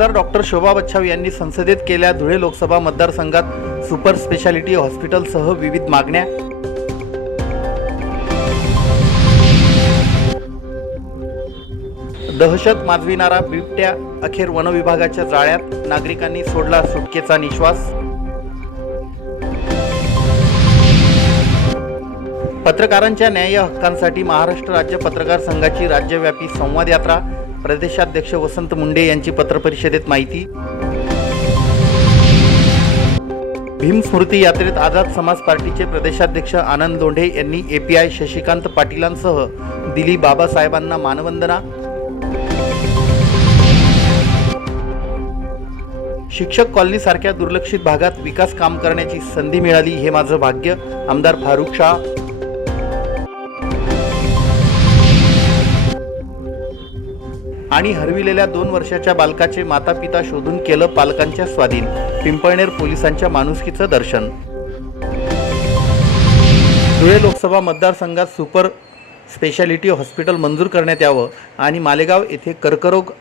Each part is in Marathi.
खासदार डॉक्टर शोभा बच्छाव यांनी संसदेत केल्या धुळे लोकसभा मतदारसंघात सुपर स्पेशालिटी हॉस्पिटलसह विविध मागण्या. दहशत माजविणारा बिबट्या अखेर वनविभागाच्या जाळ्यात. नागरिकांनी सोडला सुटकेचा निश्वास. पत्रकारांच्या न्याय्य हक्कांसाठी महाराष्ट्र राज्य पत्रकार संघाची राज्यव्यापी संवाद यात्रा. प्रदेशाध्यक्ष वसंत मुंडे यांची पत्रपरिषदेत माहिती. भीम स्मृती यात्रेत आझाद समाज पार्टीचे प्रदेशाध्यक्ष आनंद लोंढे यांनी एपीआय शशिकांत पाटीलांसह दिली बाबासाहेबांना मानवंदना. शिक्षक कॉलनीसारख्या दुर्लक्षित भागात विकास काम करण्याची संधी मिळाली हे माझं भाग्य. आमदार फारुख शाह. आणि हरविलेल्या दोन वर्षाच्या बालकाचे माता पिता शोधून केलं पालकांच्या स्वाधीन. पिंपळनेर पोलिसांच्या माणुसकीचं दर्शन. धुळे लोकसभा मतदारसंघात सुपर स्पेशालिटी हॉस्पिटल मंजूर करण्यात यावं आणि मालेगाव येथे कर्करोग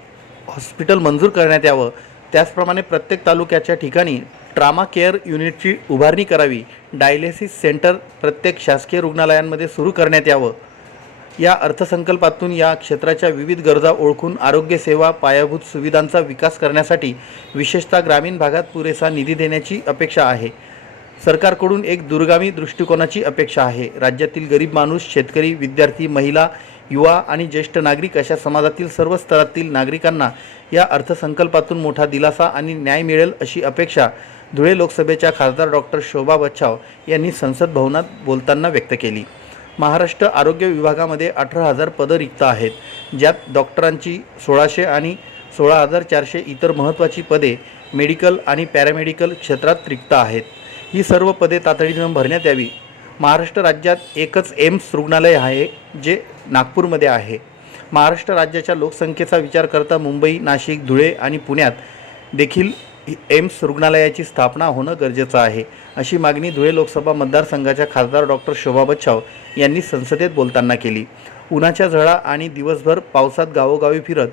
हॉस्पिटल मंजूर करण्यात यावं. त्याचप्रमाणे प्रत्येक तालुक्याच्या ठिकाणी ट्रामा केअर युनिटची उभारणी करावी. डायलिसिस सेंटर प्रत्येक शासकीय रुग्णालयांमध्ये सुरू करण्यात यावं. या अर्थसंकल्पातून या क्षेत्राच्या विविध गरजा ओळखून आरोग्यसेवा पायाभूत सुविधांचा विकास करण्यासाठी विशेषतः ग्रामीण भागात पुरेसा निधी देण्याची अपेक्षा आहे. सरकारकडून एक दूरगामी दृष्टिकोनाची अपेक्षा आहे. राज्यातील गरीब माणूस शेतकरी विद्यार्थी महिला युवा आणि ज्येष्ठ नागरिक अशा समाजातील सर्व स्तरातील नागरिकांना या अर्थसंकल्पातून मोठा दिलासा आणि न्याय मिळेल अशी अपेक्षा धुळे लोकसभेच्या खासदार डॉक्टर शोभा बच्छाव यांनी संसद भवनात बोलताना व्यक्त केली. महाराष्ट्र आरोग्य विभागामध्ये अठरा हजार पदं रिक्त आहेत ज्यात डॉक्टरांची सोळाशे आणि सोळा हजार चारशे इतर महत्त्वाची पदे मेडिकल आणि पॅरामेडिकल क्षेत्रात रिक्त आहेत. ही सर्व पदे तातडीनं भरण्यात यावी. महाराष्ट्र राज्यात एकच एम्स रुग्णालय आहे जे नागपूरमध्ये आहे. महाराष्ट्र राज्याच्या लोकसंख्येचा विचार करता मुंबई नाशिक धुळे आणि पुण्यात देखील एम्स रुग्णालयाची स्थापना होणं गरजेचं आहे अशी मागणी धुळे लोकसभा मतदारसंघाच्या खासदार डॉक्टर शोभा बच्छाव यांनी संसदेत बोलताना केली. उन्हाच्या झळा आणि दिवसभर पावसात गावोगावी फिरत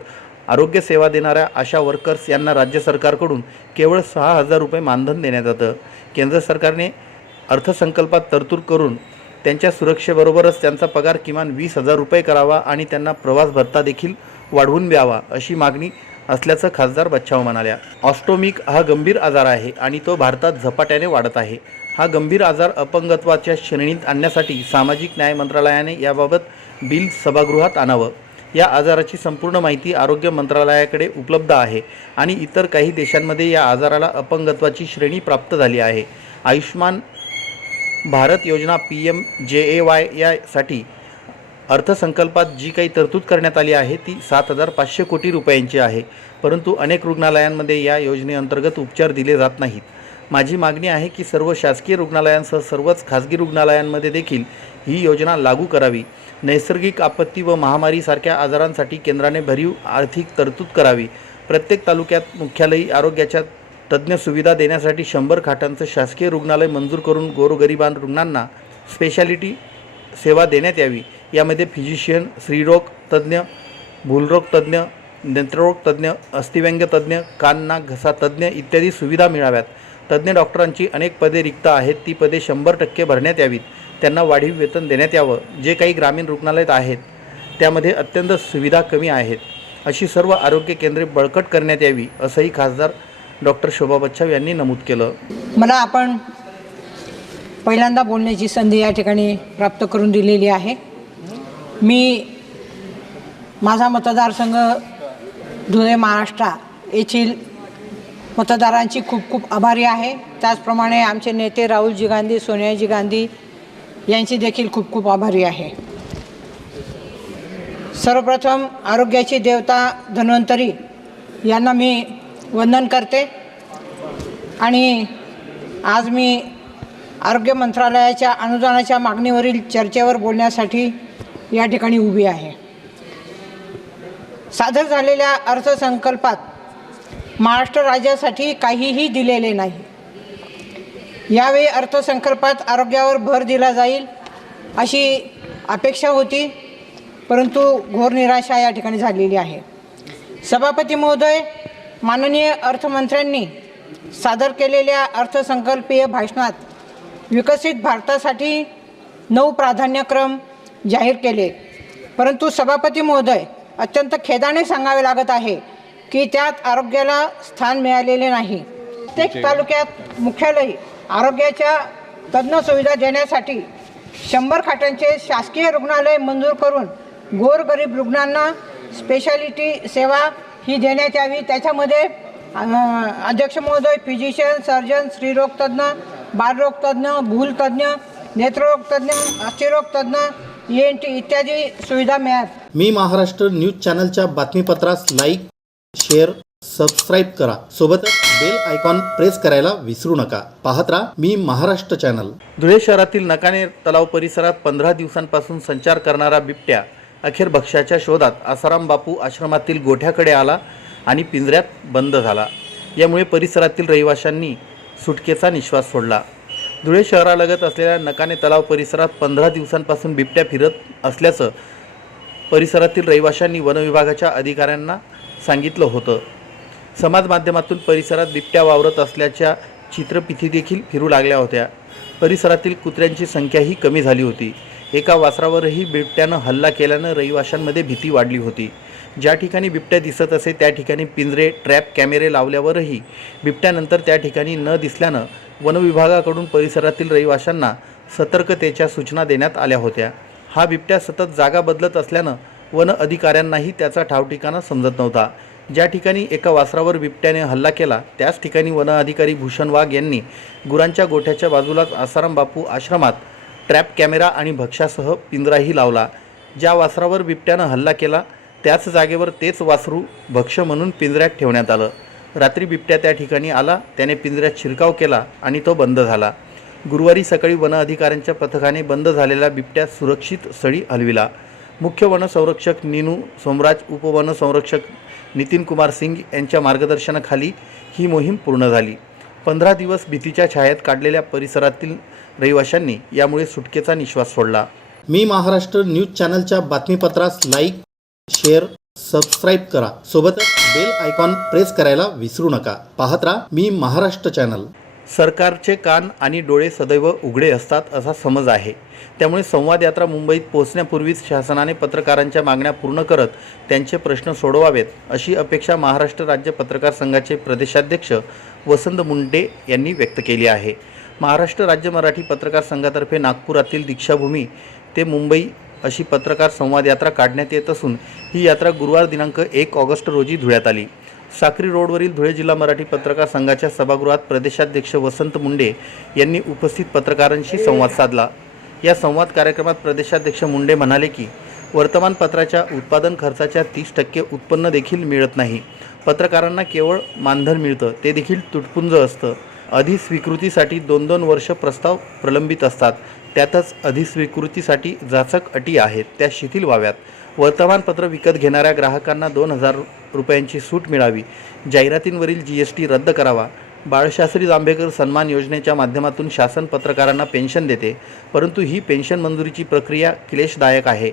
आरोग्य सेवा देणाऱ्या आशा वर्कर्स यांना राज्य सरकारकडून केवळ सहा हजार रुपये मानधन देण्यात येतं केंद्र सरकारने अर्थसंकल्पात तरतूद करून त्यांच्या सुरक्षेबरोबरच त्यांचा पगार किमान वीस हजार रुपये करावा आणि त्यांना प्रवास भत्ता देखील वाढवून द्यावा अशी मागणी असल्याचं खासदार बच्छाव म्हणाल्या. ऑस्टोमिक हा गंभीर आजार आहे आणि तो भारतात झपाट्याने वाढत आहे. हा गंभीर आजार अपंगत्वाच्या श्रेणीत आणण्यासाठी सामाजिक न्याय मंत्रालयाने याबाबत बिल सभागृहात आणावं. या आजाराची संपूर्ण माहिती आरोग्य मंत्रालयाकडे उपलब्ध आहे आणि इतर काही देशांमध्ये या आजाराला अपंगत्वाची श्रेणी प्राप्त झाली आहे. आयुष्मान भारत योजना पी एम जे ए वाय यासाठी अर्थसंकल्पात जी काही तरतूद करण्यात आली आहे ती सात हजार पाचशे कोटी रुपयांची आहे. परंतु अनेक रुग्णालयांमध्ये या योजनेअंतर्गत उपचार दिले जात नाहीत. माझी मागणी आहे की सर्व शासकीय रुग्णालयांसह सर्वच खाजगी रुग्णालयांमध्ये देखील ही योजना लागू करावी. नैसर्गिक आपत्ती व महामारीसारख्या आजारांसाठी केंद्राने भरीव आर्थिक तरतूद करावी. प्रत्येक तालुक्यात मुख्यालयी आरोग्याच्या तज्ज्ञ सुविधा देण्यासाठी शंभर खाटांचं शासकीय रुग्णालय मंजूर करून गोरगरिबां रुग्णांना स्पेशालिटी सेवा देण्यात यावी. यामध्ये फिजिशियन स्त्रीरोग तज्ज्ञ भूलरोग तज्ज्ञ नेत्ररोग तज्ज्ञ अस्थिव्यंग्य तज्ज्ञ कान नाक घसा तज्ज्ञ इत्यादी सुविधा मिळाव्यात. तज्ज्ञ डॉक्टरांची अनेक पदे रिक्त आहेत. ती पदे शंभर टक्के भरण्यात यावीत. त्यांना वाढीव वेतन देण्यात यावं. जे काही ग्रामीण रुग्णालयात आहेत त्यामध्ये अत्यंत सुविधा कमी आहेत. अशी सर्व आरोग्य केंद्रे बळकट करण्यात यावी असंही खासदार डॉक्टर शोभा बच्छाव यांनी नमूद केलं. मला आपण पहिल्यांदा बोलण्याची संधी या ठिकाणी प्राप्त करून दिलेली आहे. मी माझा मतदारसंघ धुळे महाराष्ट्र येथील मतदारांची खूप खूप आभारी आहे. त्याचप्रमाणे आमचे नेते राहुलजी गांधी सोनियाजी गांधी यांची देखील खूप खूप आभारी आहे. सर्वप्रथम आरोग्याची देवता धन्वंतरी यांना मी वंदन करते. आणि आज मी आरोग्य मंत्रालयाच्या अनुदानाच्या मागणीवरील चर्चेवर बोलण्यासाठी या ठिकाणी उभी आहे. सादर झालेल्या अर्थसंकल्पात महाराष्ट्र राज्यासाठी काहीही दिलेले नाही. यावेळी अर्थसंकल्पात आरोग्यावर भर दिला जाईल अशी अपेक्षा होती परंतु घोर निराशा या ठिकाणी झालेली आहे. सभापती महोदय माननीय अर्थमंत्र्यांनी सादर केलेल्या अर्थसंकल्पीय भाषणात विकसित भारतासाठी नऊ प्राधान्यक्रम जाहीर केले. परंतु सभापती महोदय अत्यंत खेदाने सांगावे लागत आहे की त्यात आरोग्याला स्थान मिळालेले नाही. प्रत्येक तालुक्यात मुख्यालयी आरोग्याच्या तज्ज्ञ सुविधा देण्यासाठी शंभर खाटांचे शासकीय रुग्णालय मंजूर करून गोरगरीब रुग्णांना स्पेशालिटी सेवा ही देण्यात यावी. त्याच्यामध्ये अध्यक्ष महोदय फिजिशियन सर्जन स्त्रीरोगतज्ञ बालरोगतज्ञ भूलतज्ञ नेत्ररोगतज्ञ अस्थिरोगतज्ञ ई एन टी इत्यादी सुविधा मिळाव्यात मी महाराष्ट्र न्यूज चॅनलच्या बातमीपत्रास लाईक शेअर सबस्क्राईब करा. सोबतच बेल आयकॉन प्रेस करायला विसरू नका. पाहत राहा मी महाराष्ट्र चॅनल. धुळे शहरातील नकाने तलाव परिसरात पंधरा दिवसांपासून संचार करणारा बिबट्या अखेर भक्ष्याच्या शोधात आसाराम बापू आश्रमातील गोठ्याकडे आला आणि पिंजऱ्यात बंद झाला. यामुळे परिसरातील रहिवाशांनी सुटकेचा निश्वास सोडला. धुळे शहरालगत असलेल्या नकाने तलाव परिसरात पंधरा दिवसांपासून बिबट्या फिरत असल्याचं परिसरातील रहिवाशांनी वनविभागाच्या अधिकाऱ्यांना सांगितलं होतं. समाज माध्यमातून परिसरात बिबट्या वावरत असल्याच्या चित्रपिथी देखील फिरू लागल्या होत्या. परिसरातील कुत्र्यांची संख्याही कमी झाली होती. एका वासरावरही बिबट्यानं हल्ला केल्यानं रहिवाशांमध्ये भीती वाढली होती. ज्या ठिकाणी बिबट्या दिसत असे त्या ठिकाणी पिंजरे ट्रॅप कॅमेरे लावल्यावरही बिबट्यानंतर त्या ठिकाणी न दिसल्यानं वनविभागाकडून परिसरातील रहिवाशांना सतर्कतेच्या सूचना देण्यात आल्या होत्या. हा बिबट्या सतत जागा बदलत असल्यानं वन अधिकाऱ्यांनाही त्याचा ठावठिकाणा समजत नव्हता. ज्या ठिकाणी एका वासरावर बिबट्याने हल्ला केला त्याच ठिकाणी वन अधिकारी भूषण वाघ यांनी गुरांच्या गोठ्याच्या बाजूलाच आसाराम बापू आश्रमात ट्रॅप कॅमेरा आणि भक्ष्यासह पिंजराही लावला. ज्या वासरावर बिबट्यानं हल्ला केला त्याच जागेवर तेच वासरू भक्ष म्हणून पिंजऱ्यात ठेवण्यात आलं. रात्री बिबट्या त्या ठिकाणी आला त्याने पिंजऱ्यात शिरकाव केला आणि तो बंद झाला. गुरुवारी सकाळी वन अधिकाऱ्यांच्या पथकाने बंद झालेला बिबट्या सुरक्षित स्थळी हलविला. मुख्य वनसंरक्षक नीनू सोमराज उपवनसंरक्षक नितीन कुमार सिंग यांच्या मार्गदर्शनाखाली ही मोहीम पूर्ण झाली. पंधरा दिवस भीतीच्या छायेत काढलेल्या परिसरातील रहिवाशांनी यामुळे सुटकेचा निश्वास सोडला. मी महाराष्ट्र न्यूज चॅनलच्या बातमीपत्रास लाईक शेअर सबस्क्राईब करा. सोबतच बेल आयकॉन प्रेस करायला विसरू नका. पाहत राहा मी महाराष्ट्र चॅनल. सरकारचे कान आणि डोळे सदैव उघडे असतात असा समज आहे. त्यामुळे संवाद यात्रा मुंबईत पोहोचण्यापूर्वीच शासनाने पत्रकारांच्या मागण्या पूर्ण करत त्यांचे प्रश्न सोडवावेत अशी अपेक्षा महाराष्ट्र राज्य पत्रकार संघाचे प्रदेशाध्यक्ष वसंत मुंडे यांनी व्यक्त केली आहे. महाराष्ट्र राज्य मराठी पत्रकार संघातर्फे नागपुरातील दीक्षाभूमी ते मुंबई अशी पत्रकार संवाद यात्रा काढण्यात येत असून ही यात्रा गुरुवार दिनांक एक ऑगस्ट रोजी धुळ्यात आली. साक्री रोडवरील धुळे जिल्हा मराठी पत्रकार संघाच्या सभागृहात प्रदेशाध्यक्ष वसंत मुंडे यांनी उपस्थित पत्रकारांशी संवाद साधला. या संवाद कार्यक्रमात प्रदेशाध्यक्ष मुंडे म्हणाले की वर्तमानपत्राच्या उत्पादन खर्चाच्या तीस टक्के उत्पन्न देखील मिळत नाही. पत्रकारांना केवळ मानधन मिळतं ते देखील तुटपुंज असतं. अधिस्वीकृतीसाठी दोन दोन वर्ष प्रस्ताव प्रलंबित असतात. त्यातच अधिस्वीकृतीसाठी जाचक अटी आहेत. त्या शिथिल व्हाव्यात. वर्तमानपत्र विकत घेणाऱ्या ग्राहकांना दोन हजार रुपयांची सूट मिळावी. जाहिरातींवरील जी एस टी रद्द करावा. बाळशास्त्री जांभेकर सन्मान योजनेच्या माध्यमातून शासन पत्रकारांना पेन्शन देते. परंतु ही पेन्शन मंजुरीची प्रक्रिया क्लेशदायक आहे.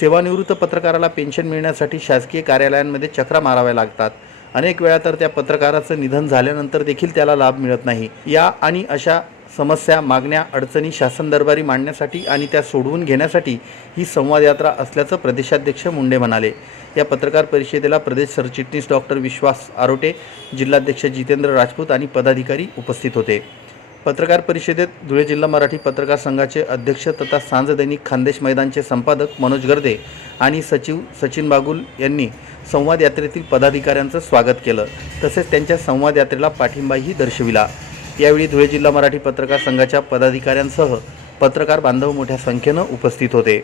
सेवानिवृत्त पत्रकाराला पेन्शन मिळण्यासाठी शासकीय कार्यालयांमध्ये चक्रा माराव्या लागतात. अनेक वेळा तर त्या पत्रकाराचं निधन झाल्यानंतर देखील त्याला लाभ मिळत नाही. या आणि अशा समस्या मागण्या अडचणी शासन दरबारी मांडण्यासाठी आणि त्या सोडवून घेण्यासाठी ही संवाद यात्रा असल्याचं प्रदेशाध्यक्ष मुंडे म्हणाले. या पत्रकार परिषदेला प्रदेश सरचिटणीस डॉक्टर विश्वास आरोटे जिल्हाध्यक्ष जितेंद्र राजपूत आणि पदाधिकारी उपस्थित होते. पत्रकार परिषदेत धुळे जिल्हा मराठी पत्रकार संघाचे अध्यक्ष तथा सांज दैनिक खानदेश मैदानचे संपादक मनोज गर्दे आणि सचिव सचिन बागुल यांनी संवाद यात्रेतील पदाधिकाऱ्यांचं स्वागत केलं. तसेच त्यांच्या संवाद यात्रेला पाठिंबाही दर्शविला. यावेळी धुळे जिल्हा मराठी पत्रकार संघाच्या पदाधिकाऱ्यांसह पत्रकार बांधव मोठ्या संख्येनं उपस्थित होते.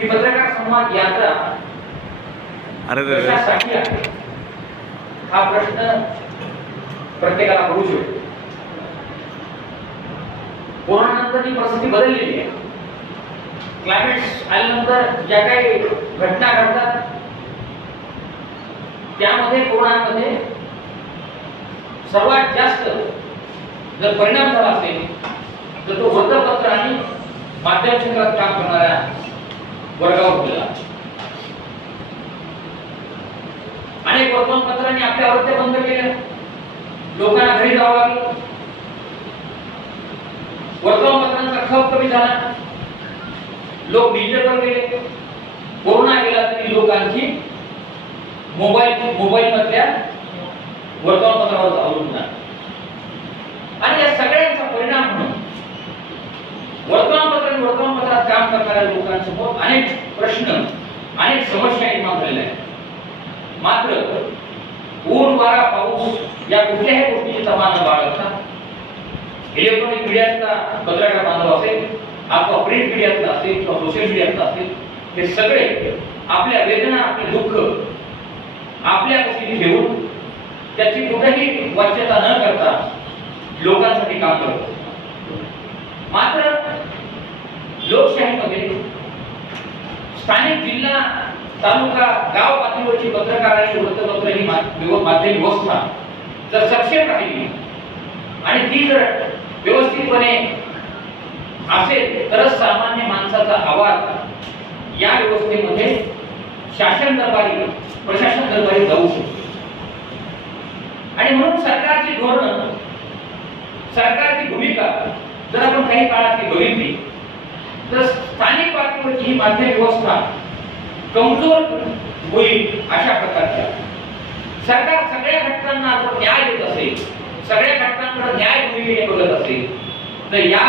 पत्रकार संवाद यात्रा हा प्रश्न प्रत्येकाला पडू शकतो कोरोनानंतर ही परिस्थिती बदललेली आहे. क्लायमेट आल्यानंतर ज्या काही घटना घडतात त्यामध्ये कोणामध्ये सर्वात जास्त जर परिणाम झाला असेल तर तो वृत्तपत्र आणि माध्यम क्षेत्रात काम करणाऱ्या वर्गावर केला अनेक वर्तमानपत्रांनी आपल्या आवृत्त्या बंद केल्या लोकांना घरी जावं लागलं. वर्तमानपत्रांचा खप कमी झाला. लोक डिजिटलवर गेले. कोरोना गेला तरी लोक आणखी मोबाईल मोबाईल मधल्या वर्तमानपत्रावर अवलंबून आहे. आणि या सगळ्यांचा परिणाम म्हणून वर्तमानपत्र आणि वर्तमानपत्रात काम करणाऱ्या लोकांसमोर अनेक प्रश्न अनेक समस्या निर्माण झालेल्या आहेत मात्र ऊन वारा पाऊस या कुठल्याही गोष्टीची तमा न बाळगता इलेक्ट्रॉनिक मीडियाचा पत्रकार बांधव असेल अथवा प्रिंट मीडियातला असेल किंवा सोशल मीडियातला असेल हे सगळे आपल्या वेदना आपले दुःख आपल्या आपल्यापाशी ठेवून त्याची कुठेही वाच्यता न करता लोकांसाठी काम करतो. मात्र लोकशाहीमध्ये स्थानिक जिल्हा तालुका गाव पातळीवरची पत्रकार आणि वृत्तपत्र ही माध्यम व्यवस्था जर सक्षम राहिली आणि ती जर व्यवस्थितपणे असेल तरच सामान्य माणसाचा आवाज या व्यवस्थेमध्ये शासन दरबारी प्रशासन दरबारी जाऊ शकतो. आणि म्हणून सरकारची धोरण सरकारची भूमिका जर आपण काही काळातली बघितली तर स्थानिक पातळीवरची ही माध्यम व्यवस्था कमजोर होईल अशा प्रकारच्या. सरकार सगळ्या घटकांना जर न्याय देत असेल सगळ्या घटकांकडे न्याय भूमिकेने बघत असेल तर या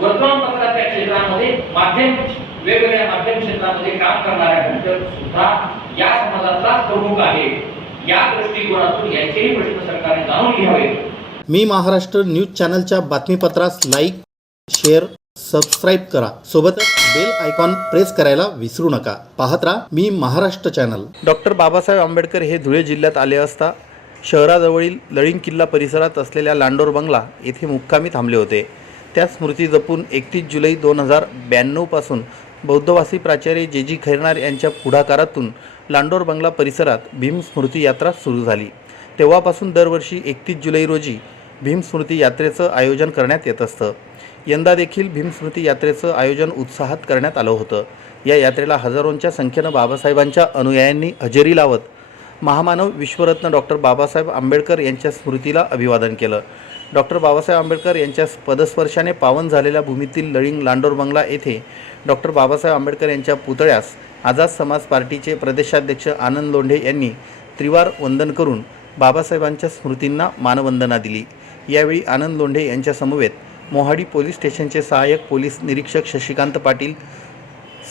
वर्तमानपत्राच्या क्षेत्रामध्ये माध्यम वेगवेगळ्या माध्यम क्षेत्रामध्ये काम करणाऱ्या घटक सुद्धा या समाजातलाच प्रमुख आहे. या दृष्टिकोनातून यांचेही प्रश्न सरकारने जाणून घ्यावे मी महाराष्ट्र न्यूज चॅनलच्या बातमीपत्रास लाईक शेअर सबस्क्राईब करा. सोबतच बेल आयकॉन प्रेस करायला विसरू नका. पाहत राहा मी महाराष्ट्र चॅनल. डॉक्टर बाबासाहेब आंबेडकर हे धुळे जिल्ह्यात आले असता शहराजवळील लळिंग किल्ला परिसरात असलेल्या लांडोर बंगला येथे मुक्कामी थांबले होते. त्या स्मृती जपून एकतीस जुलै दोन हजार ब्याण्णवपासून बौद्धवासी प्राचार्य जे जी खैरनार यांच्या पुढाकारातून लांडोर बंगला परिसरात भीम स्मृती यात्रा सुरू झाली. तेव्हापासून दरवर्षी एकतीस जुलै रोजी भीमस्मृती यात्रेचं आयोजन करण्यात येत असतं. यंदा देखील भीमस्मृती यात्रेचं आयोजन उत्साहात करण्यात आलं होतं. या यात्रेला हजारोंच्या संख्येनं बाबासाहेबांच्या अनुयायांनी हजेरी लावत महामानव विश्वरत्न डॉक्टर बाबासाहेब आंबेडकर यांच्या स्मृतीला अभिवादन केलं. डॉक्टर बाबासाहेब आंबेडकर यांच्या पदस्पर्शाने पावन झालेल्या भूमीतील लळिंग लांडोर बंगला येथे डॉक्टर बाबासाहेब आंबेडकर यांच्या पुतळ्यास आझाद समाज पार्टीचे प्रदेशाध्यक्ष आनंद लोंढे यांनी त्रिवार वंदन करून बाबासाहेबांच्या स्मृतींना मानवंदना दिली. यावेळी आनंद लोंढे यांच्यासमवेत मोहाडी पोलीस स्टेशनचे सहाय्यक पोलीस निरीक्षक शशिकांत पाटील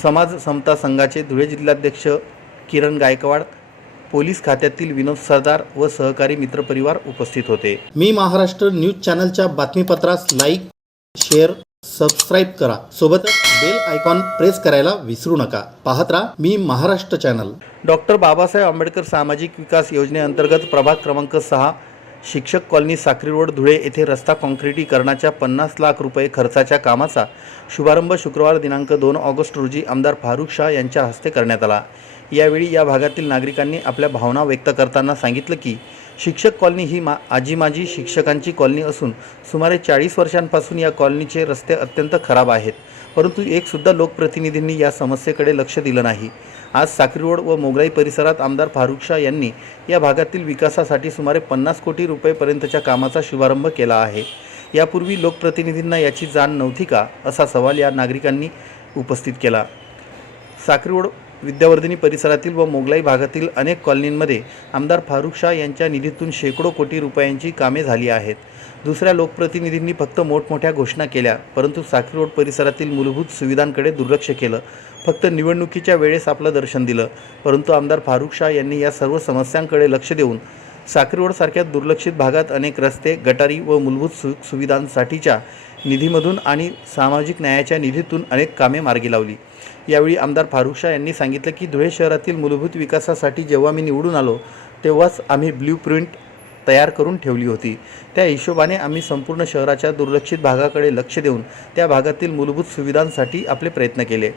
समाज समता संघाचे धुळे जिल्हाध्यक्ष किरण गायकवाड पोलीस खात्यातील विनोद सरदार व सहकारी मित्रपरिवार उपस्थित होते. मी महाराष्ट्र न्यूज चॅनलच्या बातमीपत्रास लाईक शेअर सबस्क्राईब करा. सोबतच बेल आयकॉन प्रेस करायला विसरू नका. पाहत राहा मी महाराष्ट्र चॅनल. डॉक्टर बाबासाहेब आंबेडकर सामाजिक विकास योजनेअंतर्गत प्रभाग क्रमांक सहा शिक्षक कॉलनी साक्री रोड धुळे येथे रस्ता काँक्रिटीकरणाच्या पन्नास लाख रुपये खर्चाच्या कामाचा शुभारंभ शुक्रवार दिनांक दोन ऑगस्ट रोजी आमदार फारुख शाह यांच्या हस्ते करण्यात आला. यावेळी या भागातील नागरिकांनी आपल्या भावना व्यक्त करताना सांगितलं की शिक्षक कॉलनी ही मा आजी माजी शिक्षकांची कॉलनी असून सुमारे चाळीस वर्षांपासून या कॉलनीचे रस्ते अत्यंत खराब आहेत. परंतु एकसुद्धा लोकप्रतिनिधींनी या समस्येकडे लक्ष दिलं नाही. आज साक्री रोड व मोगराई परिसरात आमदार फारुख शाह यांनी या भागातील विकासासाठी सुमारे पन्नास कोटी रुपयेपर्यंतच्या कामाचा शुभारंभ केला आहे. यापूर्वी लोकप्रतिनिधींना याची जाण नव्हती का असा सवाल या नागरिकांनी उपस्थित केला. साक्री रोड विद्यावर्धिनी परिसरातील व मोगलाई भागातील अनेक कॉलनींमध्ये आमदार फारुख शाह यांच्या निधीतून शेकडो कोटी रुपयांची कामे झाली आहेत. दुसऱ्या लोकप्रतिनिधींनी फक्त मोठमोठ्या घोषणा केल्या परंतु साखरी रोड परिसरातील मूलभूत सुविधांकडे दुर्लक्ष केलं. फक्त निवडणुकीच्या वेळेस आपलं दर्शन दिलं परंतु आमदार फारुख शाह यांनी या सर्व समस्यांकडे लक्ष देऊन साखरी रोडसारख्या दुर्लक्षित भागात अनेक रस्ते गटारी व मूलभूत सु सुविधांसाठीच्या निधीमधून आणि सामाजिक न्यायाच्या निधीतून अनेक कामे मार्गी लावली. यावेळी आमदार फारुख शाह यांनी सांगितलं की धुळे शहरातील मूलभूत विकासासाठी जेव्हा मी निवडून आलो तेव्हाच आम्ही ब्ल्यू प्रिंट तयार करून ठेवली होती. त्या हिशोबाने आम्ही संपूर्ण शहराच्या दुर्लक्षित भागाकडे लक्ष देऊन त्या भागातील मूलभूत सुविधांसाठी आपले प्रयत्न केले.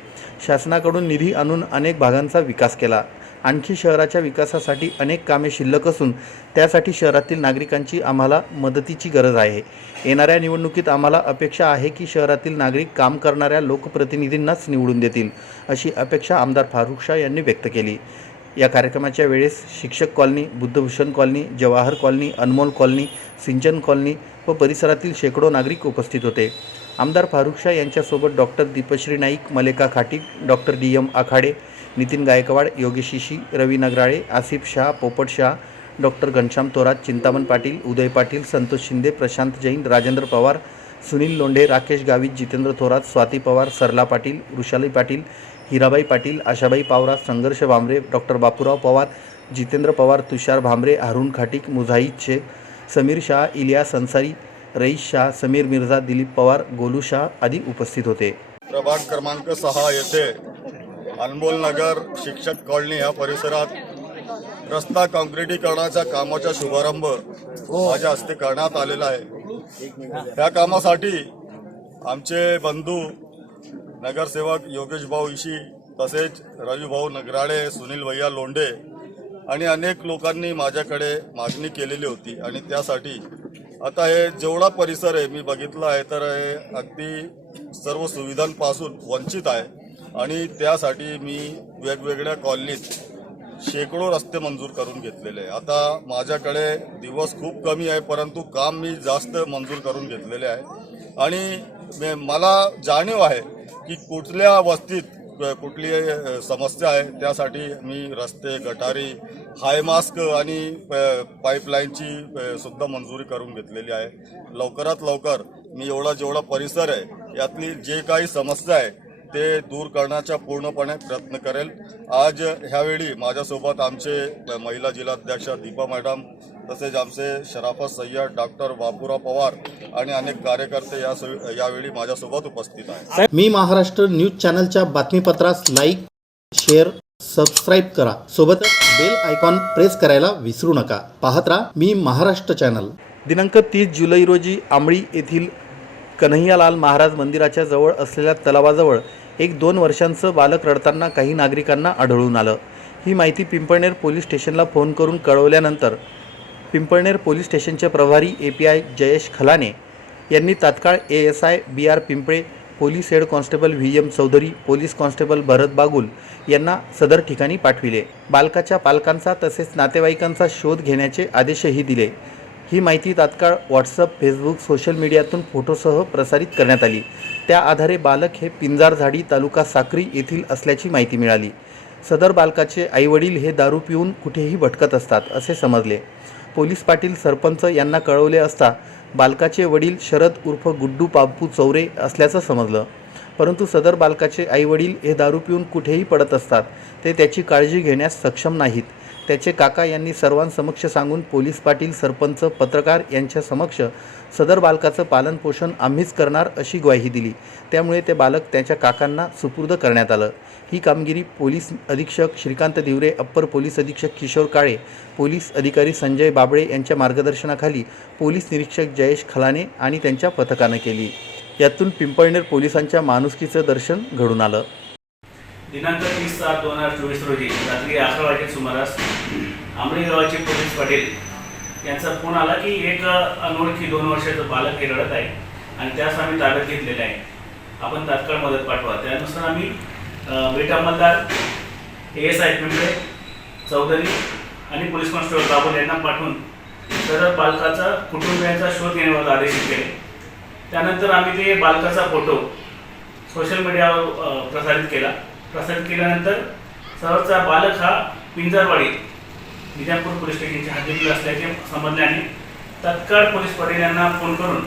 शासनाकडून निधी आणून अनेक भागांचा विकास केला. आणखी शहराच्या विकासासाठी अनेक कामे शिल्लक असून त्यासाठी शहरातील नागरिकांची आम्हाला मदतीची गरज आहे. येणाऱ्या निवडणुकीत आम्हाला अपेक्षा आहे की शहरातील नागरिक काम करणाऱ्या लोकप्रतिनिधींनाच निवडून देतील अशी अपेक्षा आमदार फारुख शाह यांनी व्यक्त केली. या कार्यक्रमाच्या वेळेस शिक्षक colony Buddhabhushan colony Jawahar colony Anmol colony Sinchan colony व परिसरातील शेकडो नागरिक उपस्थित होते. आमदार फारुख शाह यांच्यासोबत doctor Deepshree Naik Maleka Khatik doctor D M Akhade Nitin Gaikwad Yogesh Shishi Ravi Nagrale Asif Shah Popat Shah doctor Ghanshyam Thorat Chintaman Patil Uday Patil Santosh Shinde Prashant Jain Rajendra Pawar Sunil Londhe Rakesh Gavit Jitendra Thorat Swati Pawar Sarla Patil Vrushali Patil Hirabai Patil Ashabai Pawara Sangharsh Bhambare doctor Bapurao Pawar Jitendra Pawar Tushar Bhambare Haroon Khatik Mujahid Sheikh Samir Shah Ilyas Ansari Rais Shah Samir Mirza Dilip Pawar Golu Shah आदी उपस्थित होते. प्रभाग क्रमांक सहा येथे अनमोल नगर शिक्षक कॉलनी या परिसरात रस्ता काँक्रिटीकरणाच्या कामाचा शुभारंभ माझ्या हस्ते करण्यात आलेला आहे. त्या कामासाठी आमचे बंधू नगरसेवक योगेश भाऊ इशी तसेच राजूभाऊ नगराळे सुनील भैया लोंढे आणि अनेक लोकांनी माझ्याकडे मागणी केलेली होती आणि त्यासाठी आता हे जेवढा परिसर आहे मी बघितला आहे तर हे अगदी सर्व सुविधांपासून वंचित आहे. आणि त्यासाठी मी वेगवेगळ्या कॉलनीत शेकडो रस्ते मंजूर करून घेतलेले आहे. आता माझ्याकडे दिवस खूप कमी आहे परंतु काम मी जास्त मंजूर करून घेतलेले आहे. आणि मे- मला जाणीव आहे की कुठल्या वस्तीत कुठली समस्या आहे त्यासाठी मी रस्ते गटारी हाय मास्क आणि प- पाईपलाईनची सुद्धा मंजुरी करून घेतलेली आहे. लवकरात लवकर मी एवढा जेवढा परिसर आहे यातली जे काही समस्या आहे ते दूर करण्याचा पूर्णपणे प्रयत्न करेल. आज ह्यावेळी माझ्यासोबत आमचे महिला जिल्हाध्यक्षा दीपा मॅडम तसेच आमचे शराफत सय्यद डॉक्टर बापूराव पवार आणि अनेक कार्यकर्ते या यावेळी माझ्यासोबत उपस्थित आहेत. मी महाराष्ट्र न्यूज चॅनलच्या बातमीपत्रास लाईक शेअर सबस्क्राईब करा. सोबतच बेल आयकॉन प्रेस करायला विसरू नका. पाहत राहा मी महाराष्ट्र चॅनल. दिनांक तीस जुलै रोजी आंबळी येथील कन्हैयालाल महाराज मंदिराच्या जवळ असलेल्या तलावाजवळ एक दोन वर्षांचं बालक रडताना काही नागरिकांना आढळून आलं. ही माहिती पिंपळनेर पोलीस स्टेशनला फोन करून कळवल्यानंतर पिंपळनेर पोलीस स्टेशनचे प्रभारी A P I Jayesh Khalane यांनी तात्काळ A S I B R Pimple police head constable V M Chaudhari police constable Bharat Bagul यांना सदर ठिकाणी पाठविले. बालकाच्या पालकांचा तसेच नातेवाईकांचा शोध घेण्याचे आदेशही दिले. ही माहिती तात्काळ व्हॉट्सअप फेसबुक सोशल मीडियातून फोटोसह प्रसारित करण्यात आली. त्या आधारे बालक हे पिंजारझाडी तालुका साक्री येथील असल्याची माहिती मिळाली. सदर बालकाचे आईवडील हे दारू पिऊन कुठेही भटकत असतात असे समजले. पोलीस पाटील सरपंच यांना कळवले असता बालकाचे वडील शरद उर्फ गुड्डू बापू चौरे असल्याचं समजलं. परंतु सदर बालकाचे आईवडील हे दारू पिऊन कुठेही पडत असतात ते त्याची काळजी घेण्यास सक्षम नाहीत. त्याचे काका यांनी सर्वांसमक्ष सांगून पोलीस पाटील सरपंच पत्रकार यांच्या समक्ष सदर बालकाचं पालनपोषण आम्हीच करणार अशी ग्वाही दिली. त्यामुळे ते बालक त्याच्या काकांना सुपूर्द करण्यात आलं. ही कामगिरी पोलीस अधीक्षक श्रीकांत दिवरे अप्पर पोलीस अधीक्षक किशोर काळे पोलीस अधिकारी संजय बाबळे यांच्या मार्गदर्शनाखाली पोलीस निरीक्षक जयेश खलाने आणि त्यांच्या पथकानं केली. यातून पिंपळनेर पोलिसांच्या माणुसकीचं दर्शन घडून आलं. दिनांक तीस सात दोन हजार चोवीस रोजी रात्री अकरा वाजे सुमारास आंबळी गावाचे पोलीस पाटील यांचा फोन आला की एक अनोळखी दोन वर्षाचं बालक हे रडत आहे आणि त्यास आम्ही ताब्यात घेतलेलं आहे. आपण तात्काळ मदत पाठवा. त्यानुसार आम्ही अ, बेट अंमलदार A S I Pimple Chaudhari आणि पोलीस कॉन्स्टेबल बाबुल यांना पाठवून सदर बालकाचा कुटुंबियांचा शोध घेण्यावर आदेशित केले त्यानंतर आम्ही ते बालकाचा फोटो सोशल मीडियावर प्रसारित केला. प्रसारित केल्यानंतर सहजचा बालक हा पिंजरवाडी विजापूर पोलीस स्टेशनच्या हद्दीतील असल्याचे समजल्याने तत्काळ पोलीस पाटील यांना फोन करून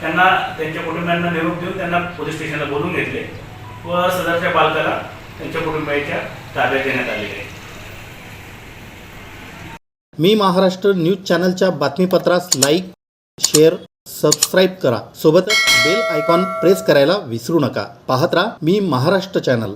त्यांना त्यांच्या कुटुंबियांना निरोप देऊन त्यांना पोलीस स्टेशनला बोलून घेतले व सदरच्या बालकाला त्यांच्या कुटुंबियाच्या ताब्यात देण्यात आलेले आहे मी महाराष्ट्र न्यूज चॅनलच्या बातमीपत्रास लाईक शेअर सबस्क्राईब करा. सोबतच बेल आयकॉन प्रेस करायला विसरू नका. पाहत राहा मी महाराष्ट्र चॅनल.